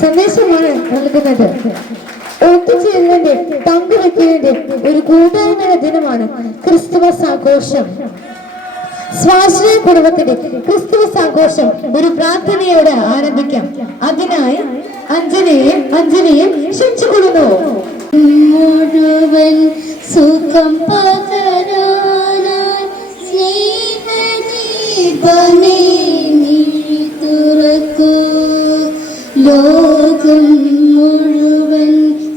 സന്ദേശമാണ് നൽകുന്നത്. ഒത്തുചേരലിന്റെ പങ്കുവെക്കലിന്റെ ഒരു കൂട്ടായ്മയുടെ ദിനമാണ് ക്രിസ്തുമസ് ആഘോഷം. സ്വാശ്രയ കുടുംബത്തിന്റെ ക്രിസ്തുമസ് ആഘോഷം ഒരു പ്രാർത്ഥനയോടെ ആരംഭിക്കാം. അതിനായി അഞ്ജലിയും ക്ഷണിച്ചുകൊള്ളുന്നു. മുഴുവൻ സുഖം പകരാനായി സ്നേഹദീപമേ നീ തുറക്കൂ. ലോകം മുഴുവൻ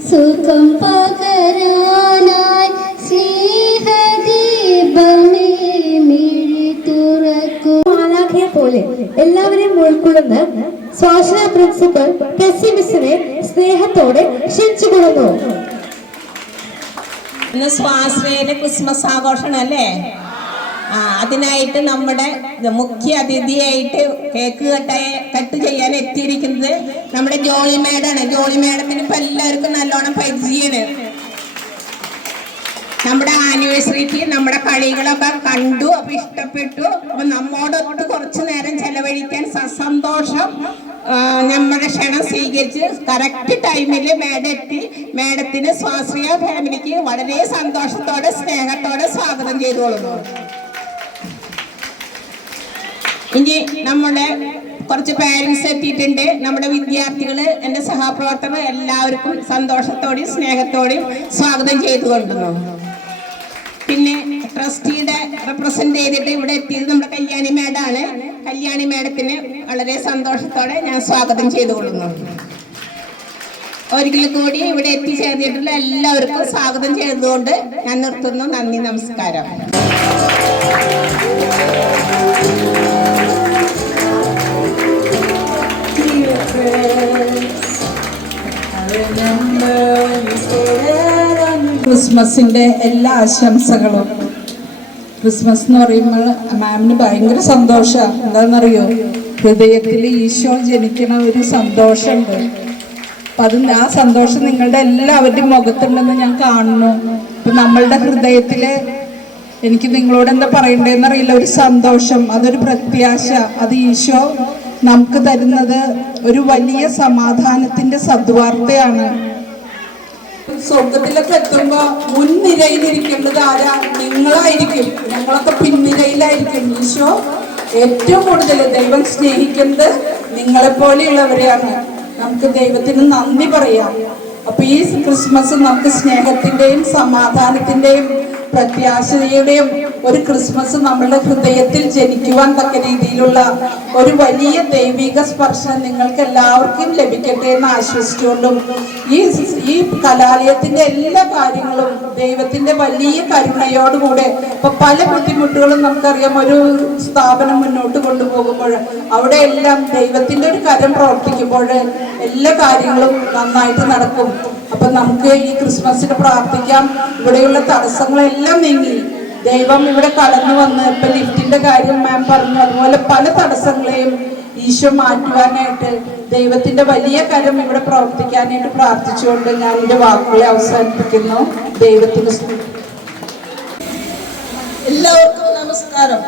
സുഖം പകരാനായി സ്നേഹദീപമേ മിഴി തുറക്കൂ. മാലാഖയെ പോലെ എല്ലാവരെയും ഉൾക്കൊള്ളുന്ന സ്വാശ്രയ പ്രിൻസിപ്പൽ ടെസ്സി മിസ്സിനെ സ്നേഹത്തോടെ ക്ഷണിച്ചുകൊള്ളുന്നു. ഇന്ന് സ്വാശ്രയയിലെ ക്രിസ്മസ് ആഘോഷമല്ലേ? അതിനായിട്ട് നമ്മുടെ മുഖ്യ അതിഥിയായിട്ട് കേക്ക് കട്ട് ചെയ്യാൻ എത്തിയിരിക്കുന്നത് നമ്മുടെ ജോളി മേഡാണ്. ജോളി മേഡത്തിന് ഇപ്പൊ എല്ലാവർക്കും നല്ലോണം പരിചയമാണ്. നമ്മുടെ ആനിവേഴ്സറിക്ക് നമ്മുടെ കളികളൊക്കെ കണ്ടു, അപ്പൊ ഇഷ്ടപ്പെട്ടു. അപ്പൊ നമ്മോടൊത്ത് കുറച്ചു നേരം ചെലവഴിക്കാൻ സന്തോഷം നമ്മുടെ ക്ഷണം സ്വീകരിച്ച് കറക്റ്റ് ടൈമിൽ മേഡം എത്തി. മേഡത്തിന് സ്വാശ്രയ ഫാമിലിക്ക് വളരെ സന്തോഷത്തോടെ സ്നേഹത്തോടെ സ്വാഗതം ചെയ്തോളുന്നു. ഇനി നമ്മുടെ കുറച്ച് പാരൻസ് എത്തിയിട്ടുണ്ട്. നമ്മുടെ വിദ്യാർത്ഥികള്, എൻ്റെ സഹപ്രവർത്തകർ എല്ലാവർക്കും സന്തോഷത്തോടെയും സ്നേഹത്തോടെയും സ്വാഗതം ചെയ്തുകൊണ്ടുന്നു. പിന്നെ ട്രസ്റ്റിയുടെ റെപ്രസെന്റ് ചെയ്തിട്ട് ഇവിടെ എത്തിയത് നമ്മുടെ കല്യാണി മേഡാണ്. കല്യാണി മേഡത്തിന് വളരെ സന്തോഷത്തോടെ ഞാൻ സ്വാഗതം ചെയ്തുകൊള്ളുന്നു. ഒരിക്കൽ കൂടി ഇവിടെ എത്തിച്ചേർന്നിട്ടുള്ള എല്ലാവർക്കും സ്വാഗതം ചെയ്തുകൊണ്ട് ഞാൻ നിർത്തുന്നു. നന്ദി, നമസ്കാരം. ക്രിസ്മസിൻ്റെ എല്ലാ ആശംസകളും. ക്രിസ്മസ് എന്ന് പറയുമ്പോൾ മാമിന് ഭയങ്കര സന്തോഷമാണ്. എന്താണെന്നറിയോ, ഹൃദയത്തിൽ ഈശോ ജനിക്കണ ഒരു സന്തോഷമുണ്ട്. അപ്പം ആ സന്തോഷം നിങ്ങളുടെ എല്ലാവരുടെയും മുഖത്തുണ്ടെന്ന് ഞാൻ കാണുന്നു. ഇപ്പം നമ്മളുടെ ഹൃദയത്തിൽ എനിക്ക് നിങ്ങളോട് എന്താ പറയണ്ടേന്നറിയില്ല, ഒരു സന്തോഷം, അതൊരു പ്രത്യാശ. അത് ഈശോ നമുക്ക് തരുന്നത് ഒരു വലിയ സമാധാനത്തിൻ്റെ സദ്വാർത്തയാണ്. സ്വർഗത്തിലൊക്കെ എത്തുമ്പോ മുൻനിരയിലിരിക്കേണ്ടത് ആരാ? നിങ്ങളായിരിക്കും. ഞങ്ങളൊക്കെ പിൻനിരയിലായിരിക്കും. ഈശോ ഏറ്റവും കൂടുതൽ ദൈവം സ്നേഹിക്കുന്നത് നിങ്ങളെപ്പോലെയുള്ളവരെയാണ്. നമുക്ക് ദൈവത്തിന് നന്ദി പറയാം. അപ്പൊ ഈ ക്രിസ്മസ് നമുക്ക് സ്നേഹത്തിന്റെയും സമാധാനത്തിന്റെയും പ്രത്യാശയുടെയും ഒരു ക്രിസ്മസ് നമ്മളുടെ ഹൃദയത്തിൽ ജനിക്കുവാൻ തക്ക രീതിയിലുള്ള ഒരു വലിയ ദൈവിക സ്പർശനം നിങ്ങൾക്ക് എല്ലാവർക്കും ലഭിക്കട്ടെ എന്ന് ആശ്വസിച്ചുകൊണ്ടും ഈ കലാലയത്തിന്റെ എല്ലാ കാര്യങ്ങളും ദൈവത്തിന്റെ വലിയ കരുണയോടുകൂടെ ഇപ്പൊ പല ബുദ്ധിമുട്ടുകളും നമുക്കറിയാം. ഒരു സ്ഥാപനം മുന്നോട്ട് കൊണ്ടുപോകുമ്പോൾ അവിടെ എല്ലാം ദൈവത്തിന്റെ ഒരു കരം പ്രവർത്തിക്കുമ്പോൾ എല്ലാ കാര്യങ്ങളും നന്നായിട്ട് നടക്കും. അപ്പൊ നമുക്ക് ഈ ക്രിസ്മസിന് പ്രാർത്ഥിക്കാം. ഇവിടെയുള്ള തടസ്സങ്ങളെല്ലാം നീങ്ങി ദൈവം ഇവിടെ കടന്നു വന്ന് ഇപ്പൊ ലിഫ്റ്റിന്റെ കാര്യം മാം പറഞ്ഞു, അതുപോലെ പല തടസ്സങ്ങളെയും ഈശോ മാറ്റുവാനായിട്ട് ദൈവത്തിന്റെ വലിയ കരം ഇവിടെ പ്രവർത്തിക്കാനായിട്ട് പ്രാർത്ഥിച്ചുകൊണ്ട് ഞാൻ എൻ്റെ വാക്കുകളെ അവസാനിപ്പിക്കുന്നു. ദൈവത്തിന് എല്ലാവർക്കും നമസ്കാരം.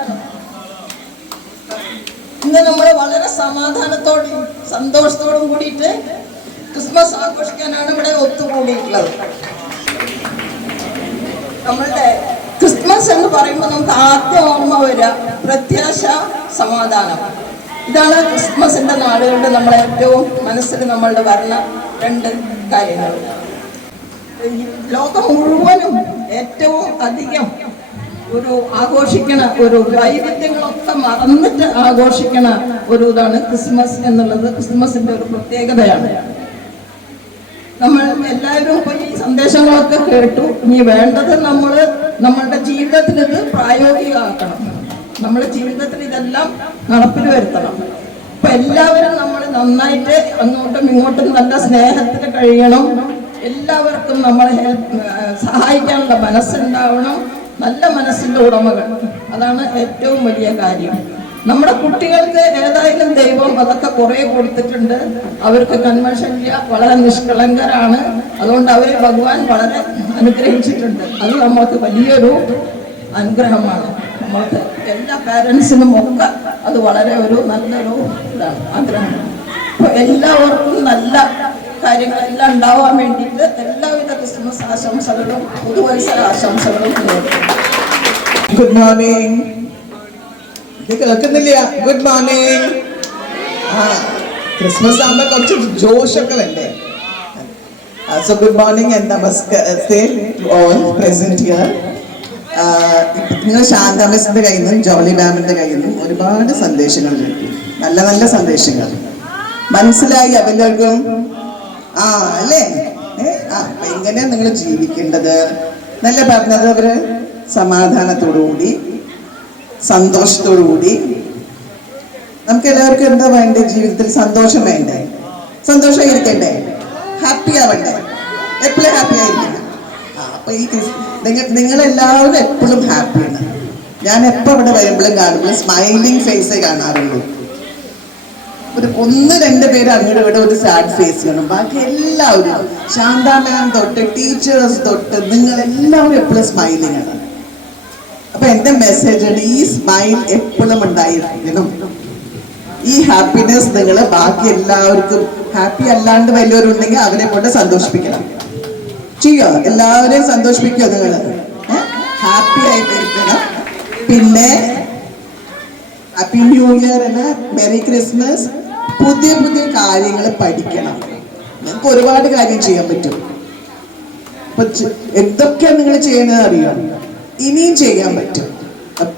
ഇന്ന് നമ്മൾ വളരെ സമാധാനത്തോടും സന്തോഷത്തോടും കൂടിയിട്ട് ക്രിസ്മസ് ആഘോഷിക്കാനാണ് ഇവിടെ ഒത്തുകൂടിയിട്ടുള്ളത്. നമ്മളുടെ ക്രിസ്മസ് എന്ന് പറയുമ്പോൾ നമുക്ക് ആദ്യം ഓർമ്മ വരിക പ്രത്യാശ, സമാധാനം. ഇതാണ് ക്രിസ്മസിന്റെ നാളുകളുടെ നമ്മളെ ഏറ്റവും മനസ്സിൽ നമ്മളുടെ വരുന്ന രണ്ട് കാര്യങ്ങൾ. ലോകം മുഴുവനും ഏറ്റവും അധികം ഒരു ആഘോഷിക്കണ ഒരു വൈവിധ്യങ്ങളൊക്കെ മറന്നിട്ട് ആഘോഷിക്കണ ഒരു ഇതാണ് ക്രിസ്മസ് എന്നുള്ളത്. ക്രിസ്മസിന്റെ ഒരു പ്രത്യേകതയാണ്. നമ്മൾ എല്ലാവരും ഇപ്പൊ ഈ സന്ദേശങ്ങളൊക്കെ കേട്ടു. ഇനി വേണ്ടത് നമ്മളുടെ ജീവിതത്തിൽ ഇത് പ്രായോഗികമാക്കണം. നമ്മുടെ ജീവിതത്തിൽ ഇതെല്ലാം നടപ്പിൽ വരുത്തണം. അപ്പൊ എല്ലാവരും നമ്മൾ നന്നായിട്ട് അങ്ങോട്ടും ഇങ്ങോട്ടും നല്ല സ്നേഹത്തിന് കഴിയണം. എല്ലാവർക്കും നമ്മളെ സഹായിക്കാനുള്ള മനസ്സുണ്ടാവണം. നല്ല മനസ്സിന്റെ ഉടമകൾ, അതാണ് ഏറ്റവും വലിയ കാര്യം. നമ്മുടെ കുട്ടികൾക്ക് ഏതായാലും ദൈവം അതൊക്കെ കുറെ കൊടുത്തിട്ടുണ്ട്. അവർക്ക് കൺവെൻഷനില്ല, വളരെ നിഷ്കളങ്കരാണ്. അതുകൊണ്ട് അവരെ ഭഗവാൻ വളരെ അനുഗ്രഹിച്ചിട്ടുണ്ട്. അത് നമ്മൾക്ക് വലിയൊരു അനുഗ്രഹമാണ്. നമ്മൾക്ക് എല്ലാ പാരൻസിനും ഒക്കെ അത് വളരെ ഒരു നല്ലൊരു ഇതാണ്, ആഗ്രഹമാണ്. അപ്പൊ എല്ലാവർക്കും നല്ല കാര്യങ്ങളെല്ലാം ഉണ്ടാവാൻ വേണ്ടിയിട്ട് എല്ലാവിധ ക്രിസ്മസ് ആശംസകളും പുതുവത്സര ആശംസകളും നേരുന്നു. Good morning. ഇത് കേൾക്കുന്നില്ല? Good morning. ആ, ക്രിസ്മസ് ആകുമ്പോൾ കുറച്ച് ജോഷൊക്കെ വേണ്ടേ? So good morning and namaste to all present here. നിങ്ങൾ ശാന്ത മിസ്സിന്റെ കയ്യിൽ നിന്നും ജോളി മാമിന്റെ കയ്യിൽ നിന്നും ഒരുപാട് സന്ദേശങ്ങൾ കിട്ടി, നല്ല നല്ല സന്ദേശങ്ങൾ. മനസ്സിലായി അവരും? ആ അല്ലേ? അപ്പൊ എങ്ങനെയാ നിങ്ങൾ ജീവിക്കേണ്ടത് നല്ല പറഞ്ഞത് അവര്. സമാധാനത്തോടുകൂടി, സന്തോഷത്തോടുകൂടി. നമുക്ക് എല്ലാവർക്കും എന്താ വേണ്ടേ ജീവിതത്തിൽ? സന്തോഷം വേണ്ടേ? സന്തോഷമായിരിക്കണ്ടേ? ഹാപ്പി ആവണ്ടേ? എപ്പോഴും ഹാപ്പി ആയിരിക്കണം. അപ്പൊ ഈ നിങ്ങളെല്ലാവരും എപ്പോഴും ഹാപ്പിയാണ്. ഞാൻ എപ്പോ ഇവിടെ വരുമ്പോഴും കാണുമ്പോഴും സ്മൈലിംഗ് ഫേസേ കാണാറുള്ളൂ. ഒരു 1-2 പേര് അങ്ങോട്ട് ഇവിടെ ഒരു സാഡ് ഫേസ് കാണും. ബാക്കി എല്ലാവരും ശാന്ത മാം തൊട്ട് ടീച്ചേഴ്സ് തൊട്ട് നിങ്ങൾ എല്ലാവരും എപ്പോഴും സ്മൈലിംഗ് ആണ്. അപ്പൊ എന്റെ മെസ്സേജ് ആണ്, ഈ സ്മൈൽ എപ്പോഴും ഉണ്ടായിരിക്കണം. ഈ ഹാപ്പിനെസ് നിങ്ങൾ ബാക്കി എല്ലാവർക്കും, ഹാപ്പി അല്ലാണ്ട് വലിയവരുണ്ടെങ്കിൽ അവരെ കൊണ്ട് സന്തോഷിപ്പിക്കണം. ചെയ്യോ? എല്ലാവരെയും സന്തോഷിപ്പിക്കോ നിങ്ങൾ? ഹാപ്പി ആയിട്ടിരിക്കണം. പിന്നെ ഹാപ്പി ന്യൂ ഇയർ എന്ന മെറി ക്രിസ്മസ്. പുതിയ പുതിയ കാര്യങ്ങൾ പഠിക്കണം. നിങ്ങൾക്ക് ഒരുപാട് കാര്യം ചെയ്യാൻ പറ്റും. അപ്പൊ എന്തൊക്കെയാണ് നിങ്ങൾ ചെയ്യുന്നത് അറിയാം? ഇനിയും ചെയ്യാൻ പറ്റും.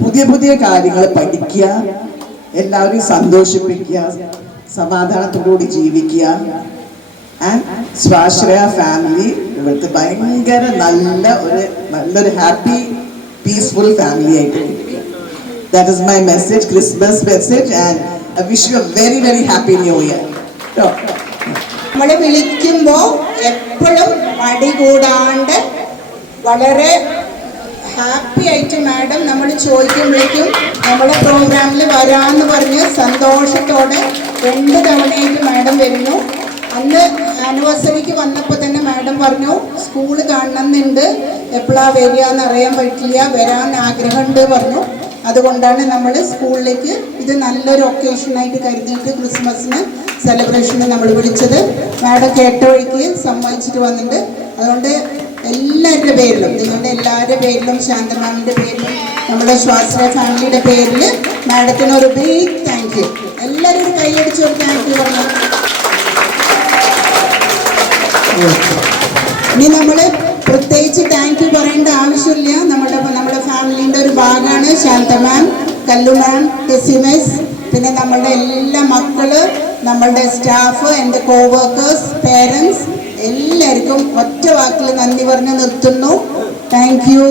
പുതിയ പുതിയ കാര്യങ്ങൾ പഠിക്കുക, എല്ലാവരെയും സന്തോഷിപ്പിക്കുക, സമാധാനത്തോടുകൂടി ജീവിക്കുക. ആൻഡ് സ്വാശ്രയ ഫാമിലി ഇവിടുത്തെ ഭയങ്കര നല്ലൊരു ഹാപ്പി പീസ്ഫുൾ ഫാമിലി ആയിട്ട്. That is my message, Christmas message, and I wish you a very very happy new year. നമ്മളെ വിളിക്കുമ്പോൾ എപ്പോഴും മടി കൂടാണ്ട് വളരെ ഹാപ്പി ആയിട്ട് മാഡം നമ്മൾ ചോദിക്കുമ്പോഴേക്കും നമ്മുടെ പ്രോഗ്രാമിൽ വരാമെന്ന് പറഞ്ഞ് സന്തോഷത്തോടെ 2 തവണയായിട്ട് മാഡം വരുന്നു. അന്ന് ആനിവേഴ്സറിക്ക് വന്നപ്പോൾ തന്നെ മാഡം പറഞ്ഞു സ്കൂള് കാണണമെന്നുണ്ട്, എപ്പോഴാണ് വരിക എന്ന് അറിയാൻ പറ്റില്ല, വരാൻ ആഗ്രഹമുണ്ട് പറഞ്ഞു. അതുകൊണ്ടാണ് നമ്മൾ സ്കൂളിലേക്ക് ഇത് നല്ലൊരു ഒക്കേഷനായിട്ട് കരുതിയിട്ട് ക്രിസ്മസിന് സെലിബ്രേഷന് നമ്മൾ വിളിച്ചത്. മാഡം കേട്ട വഴിക്ക് സമ്മതിച്ചിട്ട് വന്നിട്ടുണ്ട്. അതുകൊണ്ട് എല്ലാവരുടെ പേരിലും, നിങ്ങളുടെ എല്ലാവരുടെ പേരിലും, ശാന്തമാമിൻ്റെ പേരിലും, നമ്മുടെ സ്വാശ്രയ ഫാമിലിയുടെ പേരിൽ മാഡത്തിന് ഒരു ബിഗ് താങ്ക് യു. എല്ലാവരും ഒരു കൈയടിച്ച് ഒരു താങ്ക് യു പറഞ്ഞു. ഇനി നമ്മൾ പ്രത്യേകിച്ച് താങ്ക് യു പറയേണ്ട ആവശ്യമില്ല. നമ്മുടെ ഫാമിലിൻ്റെ ഒരു ഭാഗമാണ് ശാന്ത മാം, കല്ലു മാം, ടെസി മിസ്, പിന്നെ നമ്മളുടെ എല്ലാ മക്കള്, നമ്മളുടെ സ്റ്റാഫ്, എൻ്റെ കോവർക്കേഴ്സ്, പേരൻസ്, എല്ലാവർക്കും ഒറ്റ വാക്കിൽ നന്ദി പറഞ്ഞ് നിർത്തുന്നു. Thank you.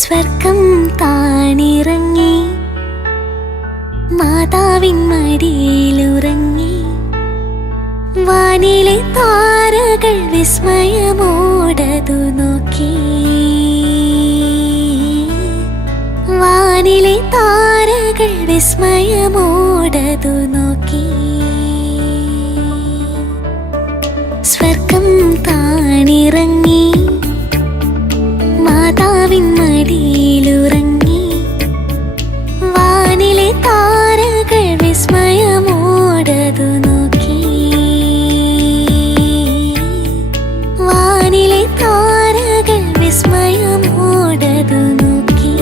സ്വർഗം താണിറങ്ങി മാതാവിൻ മടിയിലുറങ്ങി, വാനിലെ താരകൾ വിസ്മയമോടതു നോക്കി, വാനിലെ താരകൾ വിസ്മയമോടതു നോക്കി. സ്വർഗം താണിറങ്ങി മാതാവിൻ മടിയിലുറങ്ങി, വാനിലെ താരകൾ വിസ്മയമോടതു നോക്കി, വാനിലെ താരകൾ വിസ്മയമോടതു നോക്കി.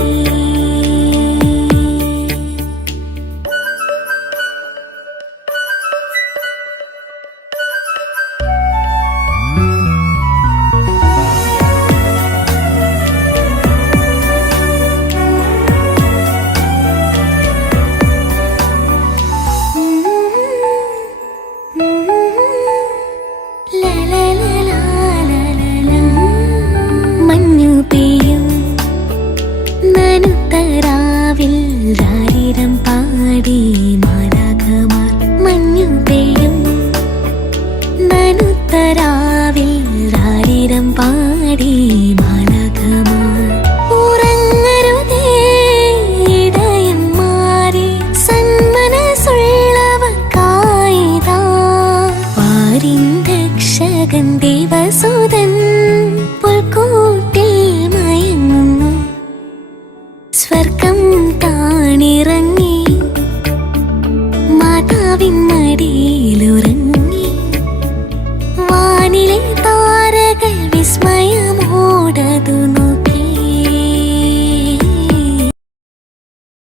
സ്വർഗം